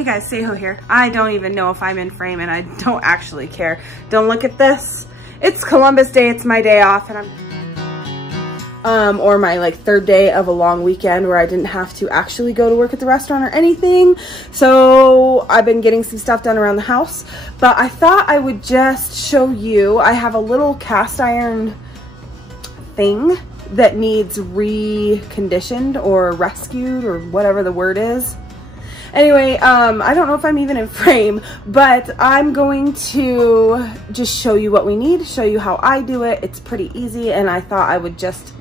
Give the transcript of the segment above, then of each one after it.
Hey guys, Seiho here. I don't even know if I'm in frame and I don't actually care. Don't look at this. It's Columbus Day, it's my day off, and or my like third day of a long weekend where I didn't have to actually go to work at the restaurant or anything. So I've been getting some stuff done around the house, but I thought I would just show you, I have a little cast iron thing that needs reconditioned or rescued or whatever the word is. Anyway, I don't know if I'm even in frame, but I'm going to just show you what we need, show you how I do it. It's pretty easy, and I thought I would just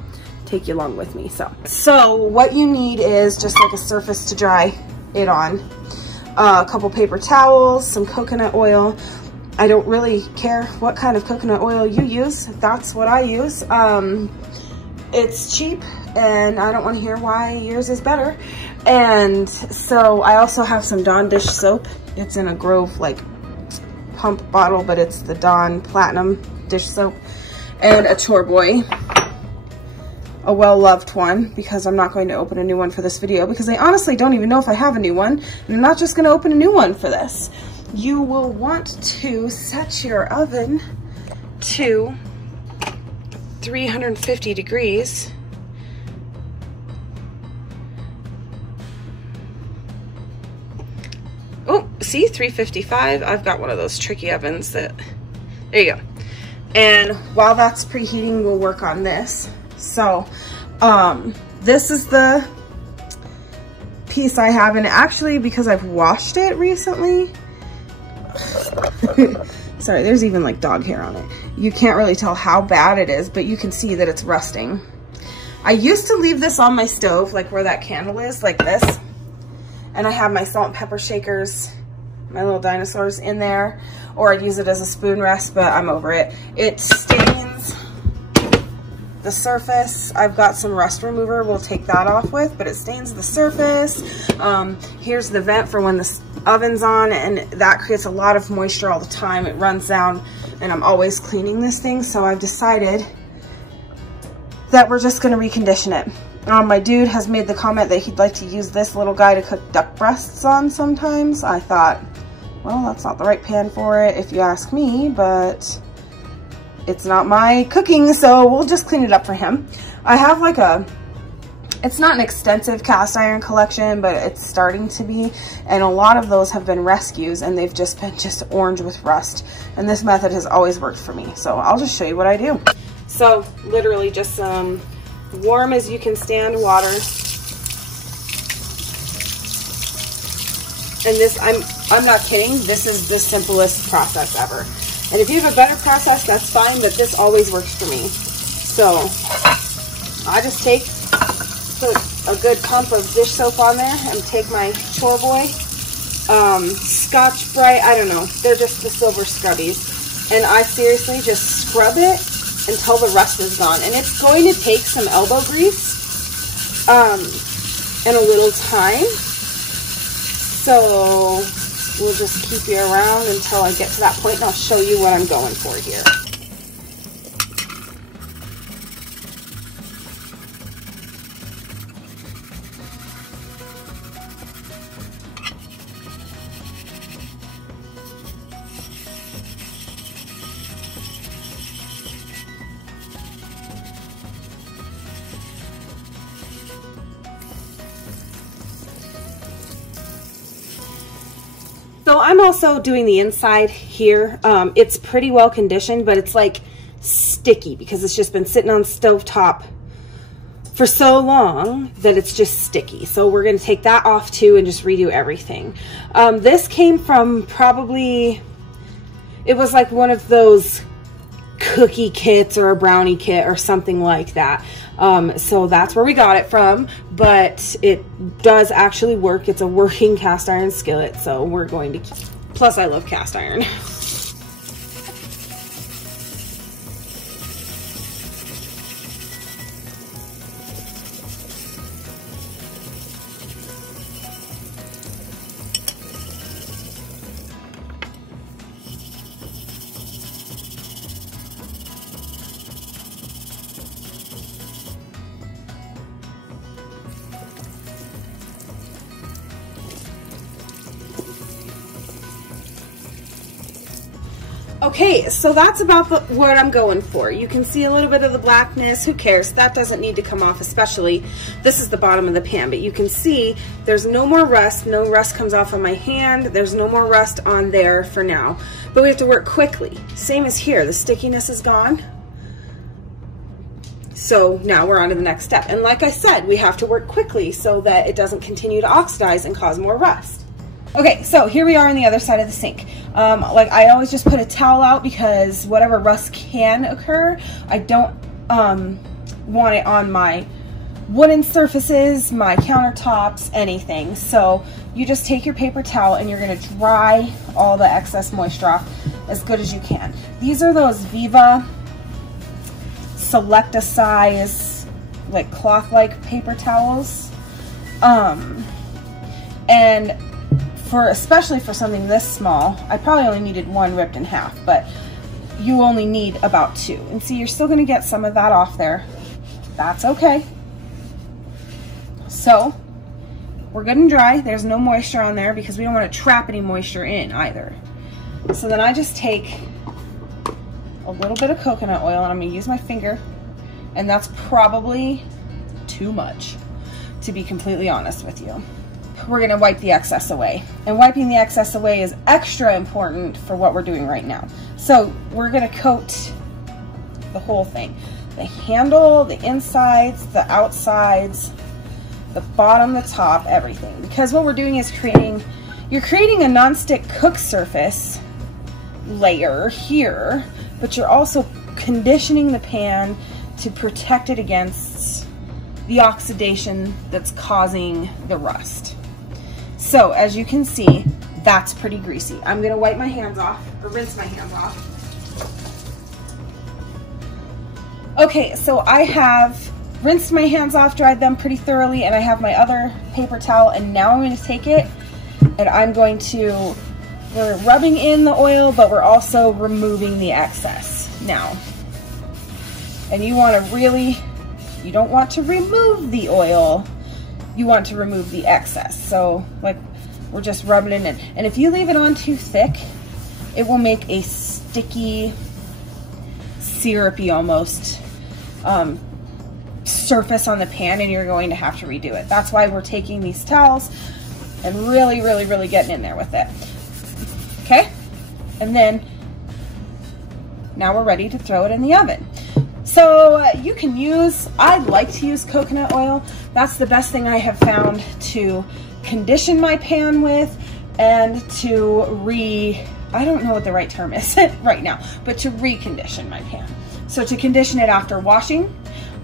take you along with me. So what you need is just like a surface to dry it on, a couple paper towels, some coconut oil. I don't really care what kind of coconut oil you use. That's what I use. It's cheap, and I don't want to hear why yours is better. And so I also have some Dawn dish soap. It's in a Grove like pump bottle, but it's the Dawn Platinum dish soap, and a Chore Boy, a well-loved one, because I'm not going to open a new one for this video because I honestly don't even know if I have a new one, and I'm not just going to open a new one for this. You will want to set your oven to 350 degrees. Oh, see, 355. I've got one of those tricky ovens that, there you go. And while that's preheating, we'll work on this. So, this is the piece I have, and actually, because I've washed it recently, sorry, there's even like dog hair on it. You can't really tell how bad it is, but you can see that it's rusting. I used to leave this on my stove, like where that candle is, like this. And I have my salt and pepper shakers, my little dinosaurs in there, or I'd use it as a spoon rest, but I'm over it. It stains the surface. I've got some rust remover we'll take that off with, but it stains the surface. Here's the vent for when the oven's on, and that creates a lot of moisture all the time. It runs down, and I'm always cleaning this thing, so I've decided that we're just gonna recondition it. My dude has made the comment that he'd like to use this little guy to cook duck breasts on sometimes. I thought, well, that's not the right pan for it if you ask me, but it's not my cooking, so we'll just clean it up for him. I have like it's not an extensive cast iron collection, but it's starting to be, and a lot of those have been rescues, and they've just been orange with rust, and this method has always worked for me, so I'll just show you what I do. So literally just some warm as you can stand water, and this, I'm not kidding, this is the simplest process ever. And if you have a better process, that's fine, but this always works for me. So I just put a good clump of dish soap on there, and take my Chore Boy, Scotch Brite, I don't know, they're just the silver scrubbies, and I seriously just scrub it until the rust is gone. And it's going to take some elbow grease and a little time, so we'll just keep you around until I get to that point, and I'll show you what I'm going for here. So I'm also doing the inside here. It's pretty well conditioned, but it's like sticky because it's just been sitting on stovetop for so long that it's just sticky. So we're gonna take that off too and just redo everything. This came from probably, it was like one of those cookie kits or a brownie kit or something like that. So that's where we got it from, but it does actually work. It's a working cast iron skillet, so we're going to, plus I love cast iron. Okay, so that's about what I'm going for. You can see a little bit of the blackness. Who cares? That doesn't need to come off, especially this is the bottom of the pan, but you can see there's no more rust. No rust comes off on my hand. There's no more rust on there for now, but we have to work quickly. Same as here, the stickiness is gone. So now we're on to the next step. And like I said, we have to work quickly so that it doesn't continue to oxidize and cause more rust. Okay, so here we are on the other side of the sink. Like I always just put a towel out because whatever rust can occur, I don't want it on my wooden surfaces, my countertops, anything. So you just take your paper towel and you're gonna dry all the excess moisture off as good as you can. These are those Viva Selecta size, like cloth-like paper towels. And especially for something this small, I probably only needed one ripped in half, but you only need about two. And see, you're still gonna get some of that off there. That's okay. So we're good and dry. There's no moisture on there because we don't want to trap any moisture in either. So then I just take a little bit of coconut oil and I'm gonna use my finger, and that's probably too much, to be completely honest with you. We're gonna wipe the excess away. And wiping the excess away is extra important for what we're doing right now. So we're gonna coat the whole thing. The handle, the insides, the outsides, the bottom, the top, everything. Because what we're doing is you're creating a nonstick cook surface layer here, but you're also conditioning the pan to protect it against the oxidation that's causing the rust. So as you can see, that's pretty greasy. I'm gonna wipe my hands off, or rinse my hands off. Okay, so I have rinsed my hands off, dried them pretty thoroughly, and I have my other paper towel, and now I'm gonna take it and we're rubbing in the oil, but we're also removing the excess now. And you don't want to remove the oil, you want to remove the excess. So like we're just rubbing it in. And if you leave it on too thick, it will make a sticky, syrupy almost surface on the pan, and you're going to have to redo it. That's why we're taking these towels and really, really, really getting in there with it. Okay? And then now we're ready to throw it in the oven. So you can I like to use coconut oil. That's the best thing I have found to condition my pan with, and to I don't know what the right term is right now, but to recondition my pan. So to condition it after washing,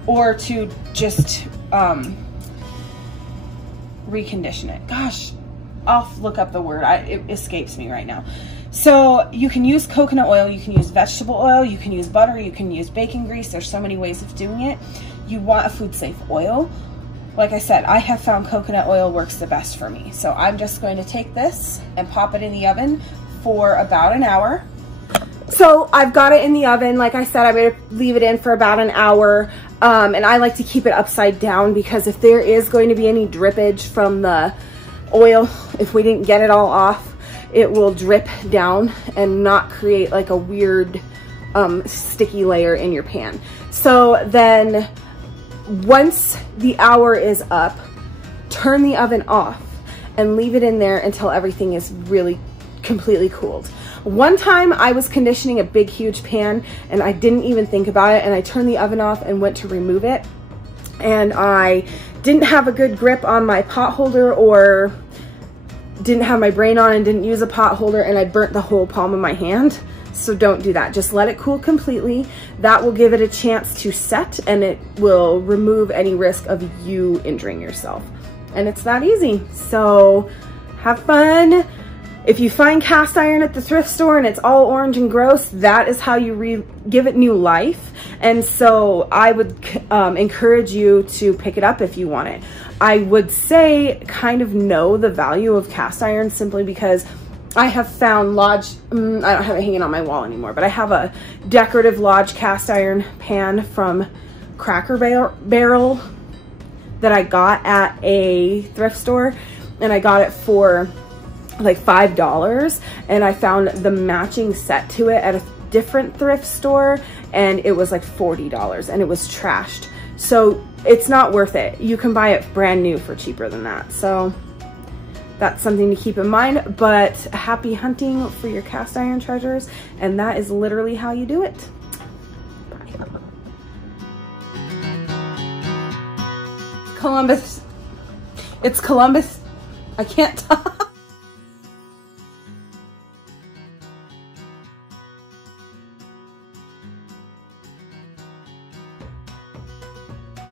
or to just recondition it. Gosh, I'll look up the word. It escapes me right now. So you can use coconut oil, you can use vegetable oil, you can use butter, you can use bacon grease. There's so many ways of doing it. You want a food safe oil. Like I said, I have found coconut oil works the best for me. So I'm just going to take this and pop it in the oven for about an hour. So I've got it in the oven. Like I said, I'm gonna leave it in for about an hour. And I like to keep it upside down because if there is going to be any drippage from the oil, if we didn't get it all off, it will drip down and not create like a weird sticky layer in your pan. So then once the hour is up, turn the oven off and leave it in there until everything is really completely cooled. One time I was conditioning a big, huge pan and I didn't even think about it, and I turned the oven off and went to remove it, and I didn't have a good grip on my pot holder, or didn't have my brain on and didn't use a pot holder, and I burnt the whole palm of my hand. So don't do that. Just let it cool completely. That will give it a chance to set, and it will remove any risk of you injuring yourself. And it's that easy. So have fun. If you find cast iron at the thrift store and it's all orange and gross, that is how you give it new life. And so I would encourage you to pick it up if you want it. I would say kind of know the value of cast iron, simply because I have found Lodge, I don't have it hanging on my wall anymore, but I have a decorative Lodge cast iron pan from Cracker Barrel that I got at a thrift store, and I got it for like $5, and I found the matching set to it at a different thrift store, and it was like $40, and it was trashed. So it's not worth it. You can buy it brand new for cheaper than that. So that's something to keep in mind. But happy hunting for your cast iron treasures, and that is literally how you do it. Bye. Columbus. It's Columbus. I can't talk.